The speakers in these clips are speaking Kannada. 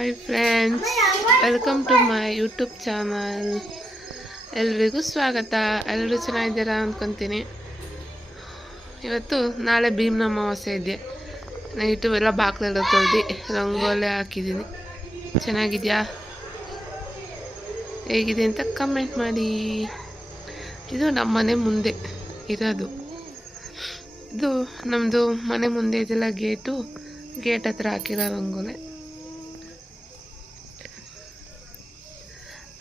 Hi friends, welcome to my YouTube channel. ಎಲ್ರಿಗೂ ಸ್ವಾಗತ. ಎಲ್ಲರೂ ಚೆನ್ನಾಗಿದ್ದೀರಾ ಅಂದ್ಕೊತೀನಿ. ಇವತ್ತು ನಾಳೆ ಭೀಮ್ನ ಅಮಾವಾಸ್ಯೆ ಇದೆ. ನೈಟು ಎಲ್ಲ ಬಾಕ್ಲೆಲ್ಲ ತೊಳ್ದು ರಂಗೋಲಿ ಹಾಕಿದ್ದೀನಿ. ಚೆನ್ನಾಗಿದೆಯಾ, ಹೇಗಿದೆ ಅಂತ ಕಮೆಂಟ್ ಮಾಡಿ. ಇದು ನಮ್ಮ ಮನೆ ಮುಂದೆ ಇರೋದು. ಇದು ನಮ್ಮದು ಮನೆ ಮುಂದೆ ಇದೆಲ್ಲ ಗೇಟ್ ಹತ್ರ ಹಾಕಿರೋ ರಂಗೋಲಿ.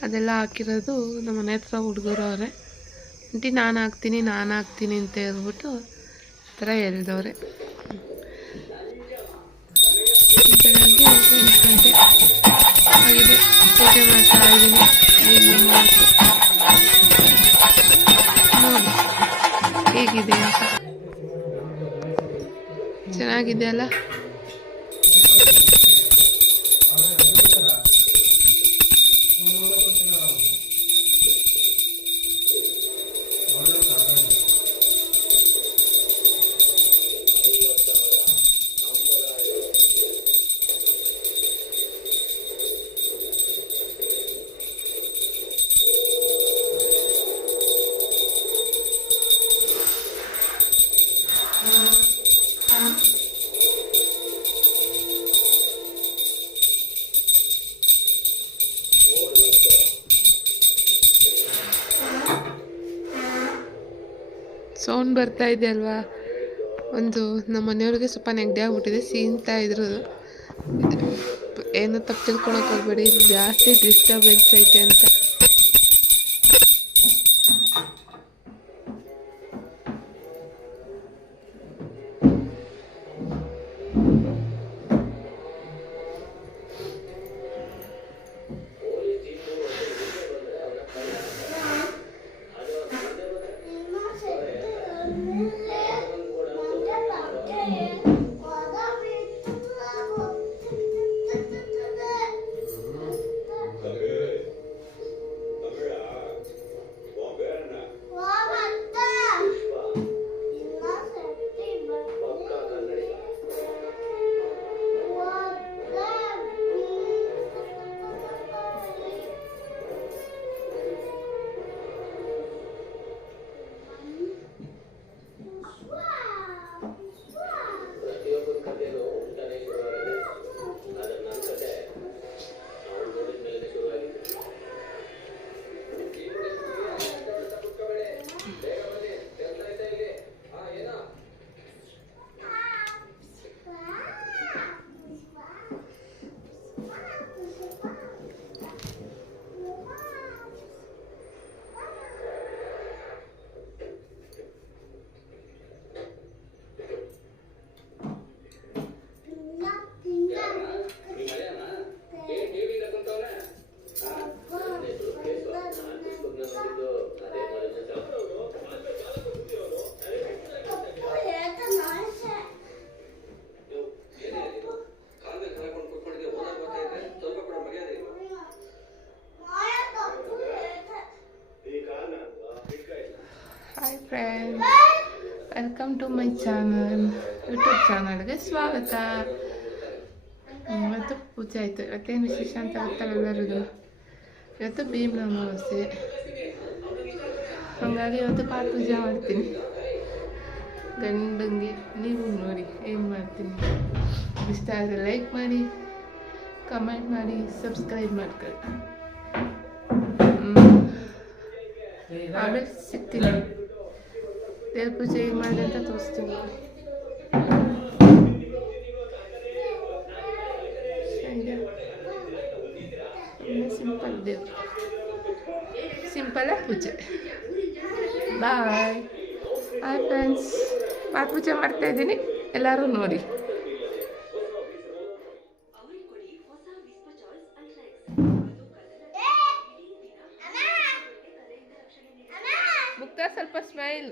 ಅದೆಲ್ಲ ಹಾಕಿರೋದು ನಮ್ಮ ಮನೆ ಹತ್ರ ಹುಡುಗರು ಅವರೇ. ಆಂಟಿ ನಾನು ಹಾಕ್ತೀನಿ ಅಂತ ಹೇಳ್ಬಿಟ್ಟು ಆ ಥರ ಹೇಳ್ದವ್ರೆ. ಬೆಳಗ್ಗೆ 8 ಗಂಟೆ ಆಗಿದೆ, ಪೂಜೆ ಮಾಡ್ತಾ ಇದ್ದೀನಿ. ನೋಡಿ ಹೇಗಿದೆ ಅಂತ. ಚೆನ್ನಾಗಿದೆ ಅಲ್ಲ? ಸೌಂಡ್ ಬರ್ತಾ ಇದೆ ಅಲ್ವಾ? ಒಂದು ನಮ್ಮ ಮನೆಯವ್ರಿಗೆ ಸ್ವಲ್ಪ ನೆಗಡಿ ಆಗ್ಬಿಟ್ಟಿದೆ, ಸೀನ್ತಾ ಇದ್ರು. ಏನೋ ತಪ್ಪು ತಿಳ್ಕೊಳಕ್ಕೆ ಹೋಗ್ಬೇಡಿ, ಜಾಸ್ತಿ ಡಿಸ್ಟರ್ಬೆನ್ಸ್ ಐತೆ ಅಂತ. Hi friends, welcome to my channel. YouTube ಚಾನಲ್ಗೆ ಸ್ವಾಗತ. ಇವತ್ತು ಪೂಜೆ ಆಯಿತು. ಇವತ್ತೇನು ವಿಶೇಷ ಅಂತ ಗೊತ್ತಲ್ಲ ಎಲ್ಲರಿಗೂ. ಇವತ್ತು ಭೀಮ್ನ ಅಮಾವಾಸ್ಯೆ, ಹಾಗಾಗಿ ಇವತ್ತು ಪಾಠ ಪೂಜೆ ಮಾಡ್ತೀನಿ ಗಂಡಂಗೆ. ನೀವು ನೋಡಿ ಏನು ಮಾಡ್ತೀನಿ. ಇಷ್ಟ ಆದರೆ ಲೈಕ್ ಮಾಡಿ, ಕಮೆಂಟ್ ಮಾಡಿ, ಸಬ್ಸ್ಕ್ರೈಬ್ ಮಾಡ್ಕೊಳ್ಳಿ. ಆಮೇಲೆ ಸಿಗ್ತೀನಿ. ದೇವ್ರ ಪೂಜೆ ಹೇಗೆ ಮಾಡಿದೆ ಅಂತ ತೋರಿಸ್ತೀನಿ. ಸಿಂಪಲ್ ದೇವ್ರು, ಸಿಂಪಲ್ ಪೂಜೆ. ಬಾಯ್. ಹಾಯ್ ಫ್ರೆಂಡ್ಸ್, ಪಾಠ ಪೂಜೆ ಮಾಡ್ತಾಯಿದ್ದೀನಿ, ಎಲ್ಲರೂ ನೋಡಿ. ಮುಕ್ತ ಸ್ವಲ್ಪ ಸ್ಮೈಲ್.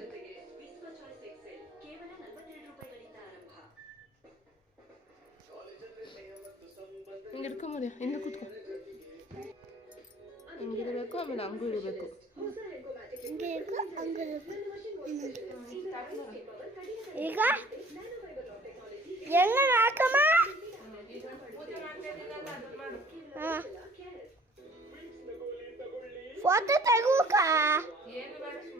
ಹಿಂಗೆ ಇಟ್ಕೊಂಬೋದ್ಯಾ? ಇನ್ನು ಕೂತ್ಕೊ. ಹಿಂಗಿರಬೇಕು, ಆಮೇಲೆ ಹಂಗೂ ಇರಬೇಕು. ಈಗ ಎಲ್ಲ ಹಾಕಮ್ಮ. ಫೋಟೋ ತಗೋಕ ಏನು ಬಂತು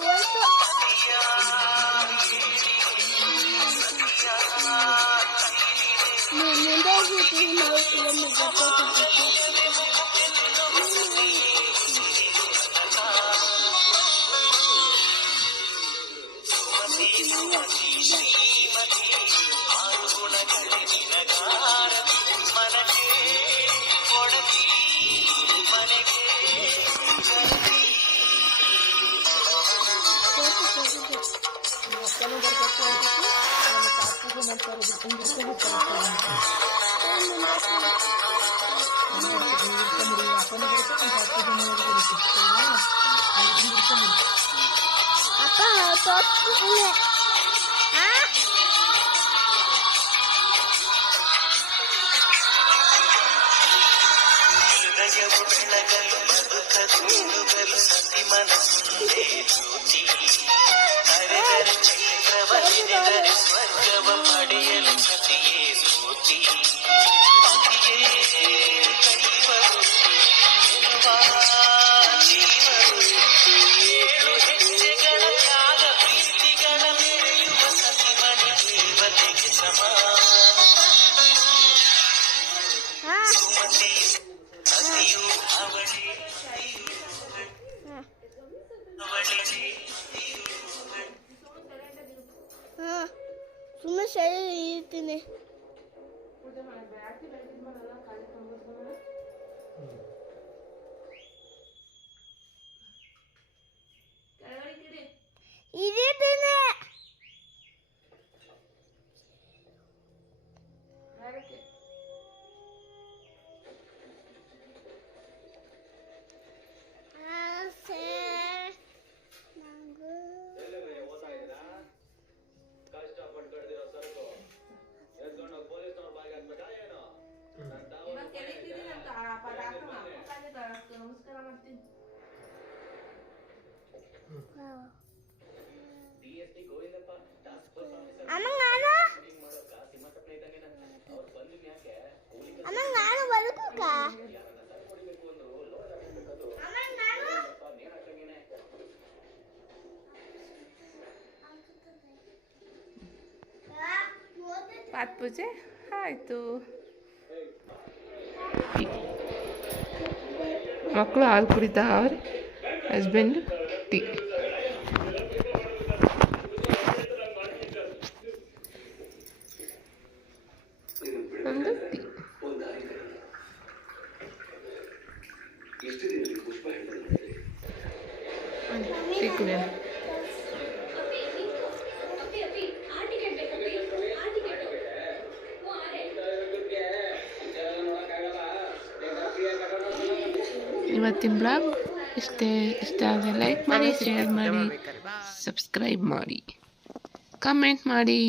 ಹೋಯ್ತು ಮುಂದೆ ಹೋಗ್ಬಿಟ್ಟು ನಾವು ಅಪ್ಪ ತೋರಿಸ್ತೀನಿ ಸ್ವರ್ಗವ ಪಡೆಯಲು ಸತಿಯೇ ಸ್ಫೂರ್ತಿ ಹೆಜ್ಜೆಗಳ ತ್ಯಾಗ ಪ್ರೀತಿಗಳ ಮೆರೆಯುವ ಸತಿಮಣಿ ದೇವತೆಗೆ ಸುಮತಿ ಸತಿಯು ಅವಳೇ ಸುಮ್ಮನೆ ಸರಿ ಇರ್ತೀನಿ ಇದ್ದೀನೆ ನಾನು ಬದುಕುಕ ಪಾತ್ ಪೂಜೆ ಆಯಿತು. ಮಕ್ಕಳು ಹಾಲು ಕುಡಿತಾವ್ರೆ, ಹಸ್ಬೆಂಡ್ ಟೀ. ಒಂದು ಟೀ. ಟೀ ಕುಡಿಯೋಣ. ಇವತ್ತಿನ ಬ್ಲಾಗ್ ಇಷ್ಟ ಆದರೆ ಲೈಕ್ ಮಾಡಿ, ಶೇರ್ ಮಾಡಿ, ಸಬ್ಸ್ಕ್ರೈಬ್ ಮಾಡಿ, ಕಮೆಂಟ್ ಮಾಡಿ.